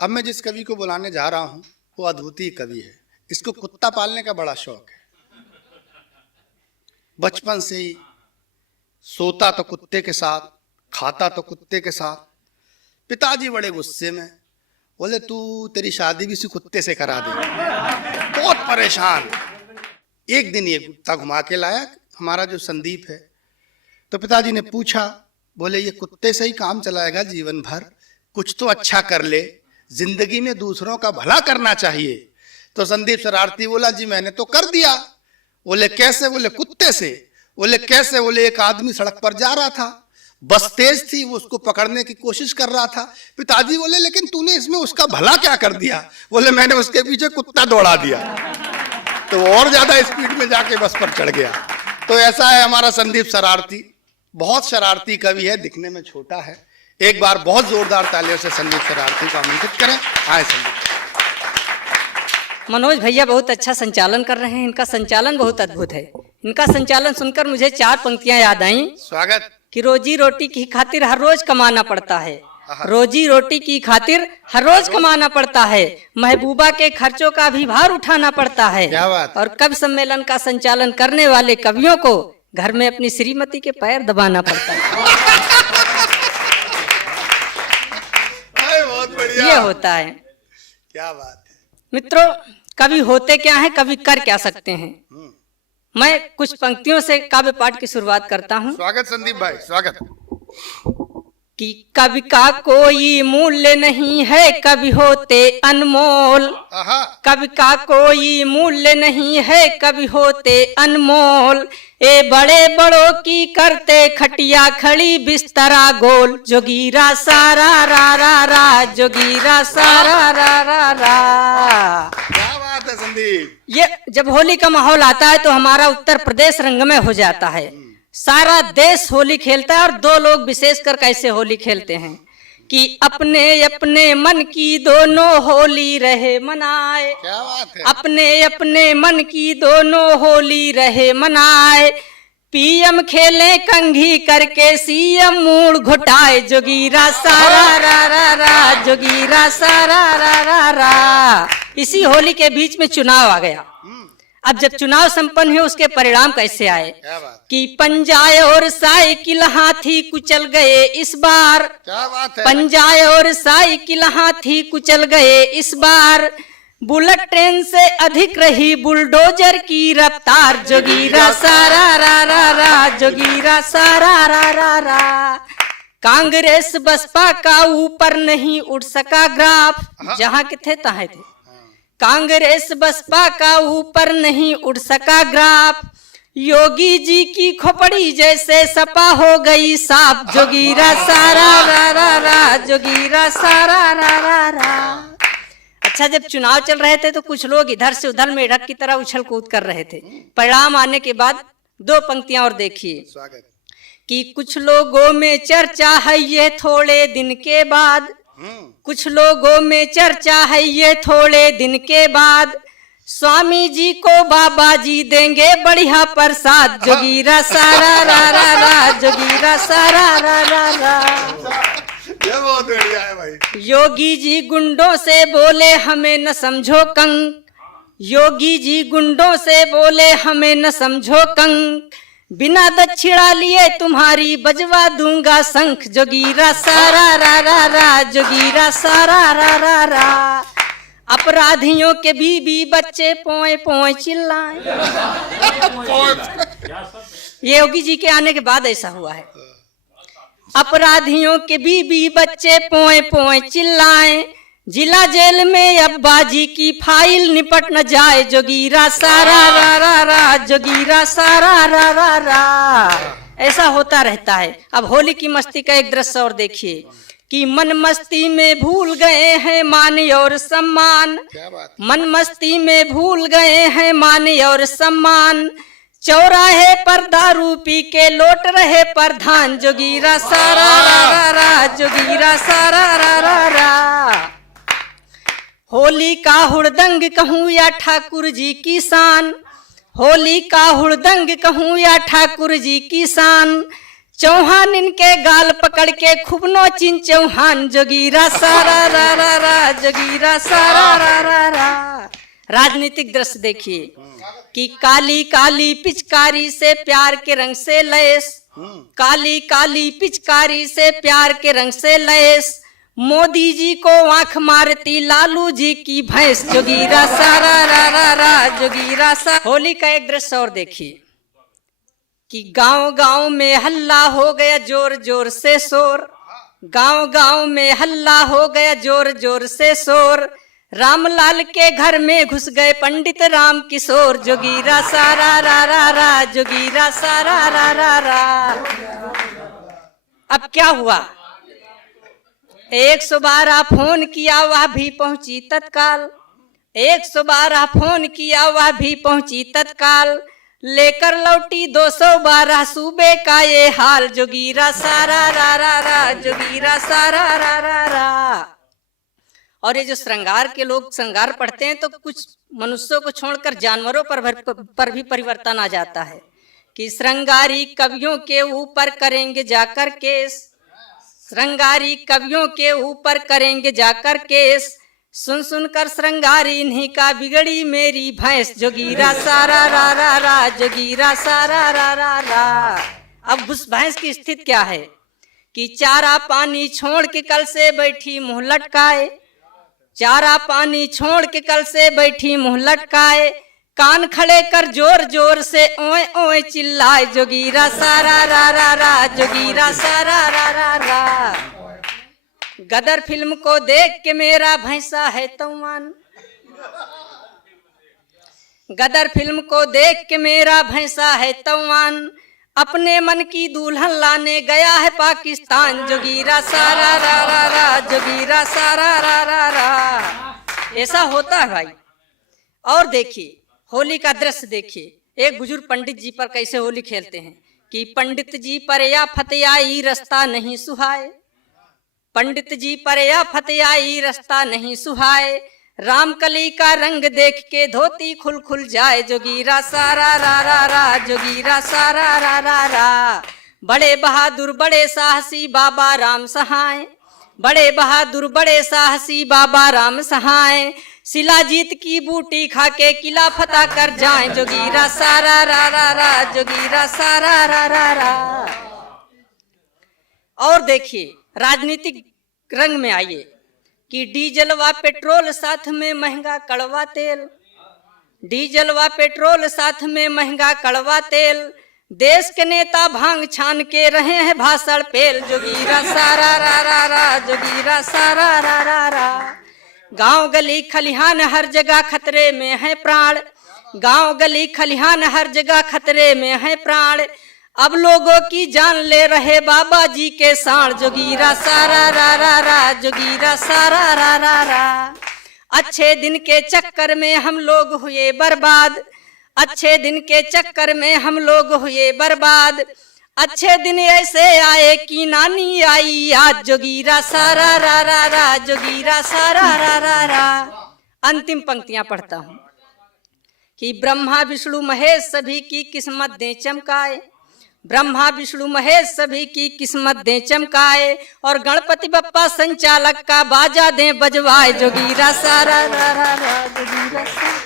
अब मैं जिस कवि को बुलाने जा रहा हूं वो अद्वितीय कवि है। इसको कुत्ता पालने का बड़ा शौक है। बचपन से ही सोता तो कुत्ते के साथ, खाता तो कुत्ते के साथ। पिताजी बड़े गुस्से में बोले तू तेरी शादी भी इसी कुत्ते से करा दे। बहुत परेशान। एक दिन ये कुत्ता घुमा के लाया हमारा जो संदीप है। तो पिताजी ने पूछा, बोले ये कुत्ते से ही काम चलाएगा जीवन भर, कुछ तो अच्छा कर ले, जिंदगी में दूसरों का भला करना चाहिए। तो संदीप शरारती बोला, जी मैंने तो कर दिया। बोले कैसे? बोले कुत्ते से। बोले कैसे? बोले एक आदमी सड़क पर जा रहा था, बस तेज थी, वो उसको पकड़ने की कोशिश कर रहा था। पिताजी बोले लेकिन तूने इसमें उसका भला क्या कर दिया? बोले मैंने उसके पीछे कुत्ता दौड़ा दिया, तो और ज्यादा स्पीड में जाके बस पर चढ़ गया। तो ऐसा है हमारा संदीप शरारती, बहुत शरारती कवि है, दिखने में छोटा है। एक बार बहुत जोरदार तालियों से संदीप शरारती को आमंत्रित करें। आए संदीप। मनोज भैया बहुत अच्छा संचालन कर रहे हैं। इनका संचालन बहुत अद्भुत है। इनका संचालन सुनकर मुझे 4 पंक्तियां याद आईं। स्वागत। कि रोजी रोटी की खातिर हर रोज कमाना पड़ता है, रोजी रोटी की खातिर हर रोज कमाना पड़ता है, महबूबा के खर्चों का भी भार उठाना पड़ता है। क्या बात। और कवि सम्मेलन का संचालन करने वाले कवियों को घर में अपनी श्रीमती के पैर दबाना पड़ता है। बहुत बढ़िया। ये होता है। क्या बात है। मित्रों, कवि होते क्या है, कवि कर क्या सकते हैं। मैं कुछ पंक्तियों से काव्य पाठ की शुरुआत करता हूँ। स्वागत संदीप भाई, स्वागत। कि कवि का कोई मूल्य नहीं है, कवि होते अनमोल। कवि का कोई मूल्य नहीं है, कवि होते अनमोल। ए बड़े बड़ों की करते खटिया खड़ी बिस्तरा गोल। जोगीरा सारा रा रा रा, जोगीरा सारा रा रा रा। क्या बात है संदीप। ये जब होली का माहौल आता है तो हमारा उत्तर प्रदेश रंगमय हो जाता है। सारा देश होली खेलता है और 2 लोग विशेषकर कैसे होली खेलते हैं कि अपने अपने मन की दोनों होली रहे मनाए। क्या बात है। अपने अपने मन की दोनों होली रहे मनाए। पीएम खेले कंघी करके सीएम मूड घुटाए। जोगीरा सारा रा रा रा, जोगीरा सारा रा रा रा। इसी होली के बीच में चुनाव आ गया। अब जब चुनाव संपन्न हुए उसके परिणाम कैसे आए कि पंजाए और साइकिल हाथी कुचल गए इस बार। क्या बात है। पंजाए और साइकिल हाथी कुचल गए इस बार। बुलेट ट्रेन से अधिक रही बुलडोजर की रफ्तार। जोगीरा सारा रा रा रा, जोगीरा सारा रा रा रा। कांग्रेस बसपा का ऊपर नहीं उठ सका ग्राफ। जहाँ के थे तहाँ थे। कांग्रेस बसपा का ऊपर नहीं उठ सका ग्राफ। योगी जी की खोपड़ी जैसे सपा हो गई साफ। जोगीरा सारा रा रा रा, जोगीरा सारा रा रा रा। अच्छा, जब चुनाव चल रहे थे तो कुछ लोग इधर से उधर मेढक की तरह उछल कूद कर रहे थे। परिणाम आने के बाद 2 पंक्तियां और देखिए। स्वागत। कि कुछ लोगों में चर्चा है ये थोड़े दिन के बाद। कुछ लोगों में चर्चा है ये थोड़े दिन के बाद। स्वामी जी को बाबा जी देंगे बढ़िया प्रसाद। जोगीरा सारा रा रा रा, जोगीरा सारा रा रा रा। ये बहुत बढ़िया है भाई। योगी जी गुंडों से बोले हमें न समझो कंक। योगी जी गुंडों से बोले हमें न समझो कंक। बिना दक्षिणा लिए तुम्हारी बजवा दूंगा शंख। जोगीरा सारा रा रा रा, जोगीरा सारा रा रा रा। अपराधियों के बीबी बच्चे पोए पोए चिल्लाएं। ये योगी जी के आने के बाद ऐसा हुआ है। अपराधियों के बीबी बच्चे पोए पोए चिल्लाएं। जिला जेल में अब्बा जी की फाइल निपट न जाए। जोगीरा सारा रा रा रा, जोगीरा सारा रा रा रा। ऐसा होता रहता है। अब होली की मस्ती का एक दृश्य और देखिए कि मन मस्ती में भूल गए हैं मान और सम्मान। मन मस्ती में भूल गए हैं मान और सम्मान। चौराहे पर दारू पी के लौट रहे प्रधान। जोगीरा सारा रा रा रा, जोगीरा सारा रा रा रा। होली का हुड़दंग कहूँ या ठाकुर जी की शान। होली का हुड़दंग कहूँ या ठाकुर जी की शान। चौहान इनके गाल पकड़ के खूब नोचिन चौहान, जोगीरा सारा रा रा रा, जोगीरा सारा रा रा रा। राजनीतिक दृश्य देखिए कि काली काली पिचकारी से प्यार के रंग से लैस, काली काली पिचकारी से प्यार के रंग से लैस, मोदी जी को आंख मारती लालू जी की भैंस, जोगीरा सारा रा रा रा, जोगीरा सा। होली का एक दृश्य और देखिए कि गांव गांव में हल्ला हो गया जोर जोर से शोर, गांव गांव में हल्ला हो गया जोर जोर से शोर, रामलाल के घर में घुस गए पंडित राम किशोर, जोगीरा सारा रा रा रा, जोगीरा सारा रा रा रा। अब क्या हुआ, 112 फोन किया वह भी पहुंची तत्काल, 112 फोन किया वह भी पहुंची तत्काल, लेकर लौटी 212 सूबे का ये हाल, जोगीरा सारा रा रा रा, जोगीरा सारा रा रा रा। और ये जो श्रृंगार के लोग श्रृंगार पढ़ते हैं तो कुछ मनुष्यों को छोड़कर जानवरों पर भी परिवर्तन आ जाता है कि श्रृंगारी कवियों के ऊपर करेंगे जाकर केस, श्रृंगारी कवियों के ऊपर करेंगे जाकर केस, सुन सुन कर श्रृंगारी इन्हीं का बिगड़ी मेरी भैंस, जोगीरा सारा रा रा रा, जोगीरा सारा रा रा रा। अब उस भैंस की स्थिति क्या है कि चारा पानी छोड़ के कल से बैठी मुंह लटकाए, चारा पानी छोड़ के कल से बैठी मुंह लटकाए, कान खड़े कर जोर जोर से ओए ओए चिल्लाए, जोगीरा सारा रा रा रा, जोगीरा सारा रा रा रा। गदर फिल्म को देख के मेरा भैंसा है तौवान, गदर फिल्म को देख के मेरा भैंसा है तौवान, अपने मन की दुल्हन लाने गया है पाकिस्तान, जोगीरा सारा रा रा रा, जोगीरा सारा रा रा रा। ऐसा होता है भाई। और देखिए होली का दृश्य देखिए, एक बुजुर्ग पंडित जी पर कैसे होली खेलते हैं कि पंडित जी पर या फतेयाई रास्ता नहीं सुहाए, पंडित जी पर या फतेयाई रास्ता नहीं सुहाए, रामकली का रंग देख के धोती खुल खुल जाए, जोगीरा सारा रा रा रा, जोगीरा सारा रा रा रा। बड़े बहादुर बड़े साहसी बाबा राम सहाय, बड़े बहादुर बड़े साहसी बाबा राम सहाय, शिलाजीत की बूटी खा के किला फतह कर जाए, जोगीरा सारा रा रा रा, जोगीरा सारा रा रा रा। और देखिए राजनीतिक रंग में आइए कि डीजल व पेट्रोल साथ में महंगा कड़वा तेल, डीजल व पेट्रोल साथ में महंगा कड़वा तेल, देश के नेता भांग छान के रहे हैं भाषण पेल, जोगीरा सारा रा रा रा, जोगीरा सारा रा रा रा। गांव गली खलिहान हर जगह खतरे में है प्राण, गांव गली खलिहान हर जगह खतरे में है प्राण, अब लोगों की जान ले रहे बाबा जी के साण, जोगीरा सारा रा रा रा, जोगीरा सारा रा रा रा। अच्छे दिन के चक्कर में हम लोग हुए बर्बाद, अच्छे दिन के चक्कर में हम लोग हुए बर्बाद, अच्छे दिन ऐसे आए कि नानी आई आज, जोगीरा सारा रा रा रा, जोगीरा सारा रा रा रा। अंतिम पंक्तियां पढ़ता हूं कि ब्रह्मा विष्णु महेश सभी की किस्मत दे चमकाए, ब्रह्मा विष्णु महेश सभी की किस्मत दे चमकाए, और गणपति बप्पा संचालक का बाजा दे बजवाए, जोगीरा सारा रा रा रा, जोगीरा सारा।